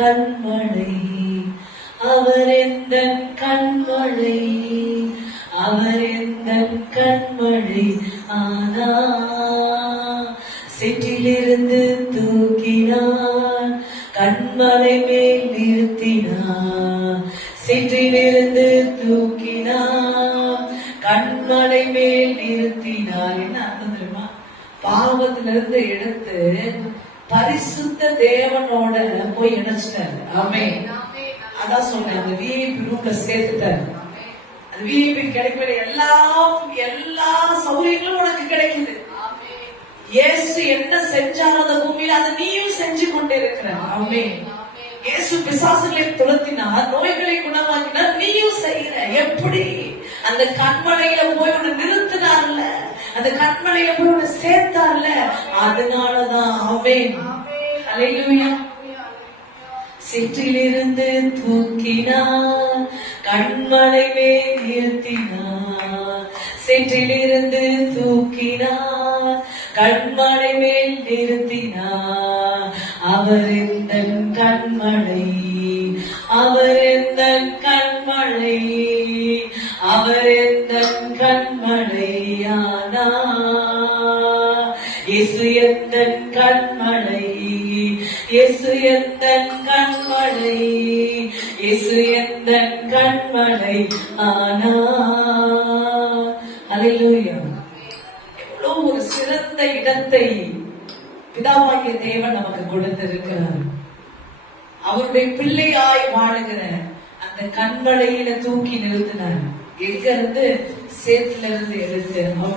கண்மழை, அவர் எந்த கண்மழை, அவர் எந்த கண்மழை. ஆனா சிற்றிலிருந்து தூக்கினார், கண்மலை மேல் நிறுத்தினார். சிற்றிலிருந்து தூக்கினார், கண்மலை மேல் நிறுத்தினார். என்ன அர்த்தம் தெரியுமா? பாவத்திலிருந்து எடுத்து பரிசுத்த தேவனோட போய் இணைச்சிட்டாரு. ஆமென். அதான் சொன்னேன், அந்த விஐபி ரூம்ல சேர்த்துட்டாரு. அது விஐபி கிடைக்கிற எல்லா சௌகரியங்களும் உனக்கு கிடைக்குது. இயேசு என்ன செஞ்சாலும் அந்த பூமியில அதை நீயும் செஞ்சு கொண்டே இருக்கிற. ஆமென். இயேசு பிசாசுகளை துரத்தினார், நோய்களை குணமாக்கினார், நீயும் செய்யற. எப்படி? அந்த கண்மலையில போய் உன்னை நிறுத்தினார்ல, அந்த கண்மலையில போய் உன்னை சேர்த்தார்ல, அதனாலதான். ஆமென். ஹல்லேலூயா. சிற்றிலிருந்து தூக்கினார், கண்மலை மேல் நிறுத்தினார். சிற்றிலிருந்து தூக்கினார், கண்மலை மேல் நிறுத்தினார். அவர் எந்த கண்மலை, அவர் எந்த கண்மலை, அவர் எந்த கண்மலையானா. இயேசு எந்த கண்மலை, இயேசு எந்த கண்மலை, இயேசு எந்த கண்மலை ஆனா. ஹல்லேலூயா. எவ்வளவு ஒரு சிறந்த இடத்தை பிதாவாகிய தேவன் நமக்கு கொடுத்திருக்கிறார். அவருடைய பிள்ளையாய் வாழுகிற அந்த கண்மலையில தூக்கி நிறுத்தினார். எங்க இருந்து? சேத்துல இருந்து எடுத்து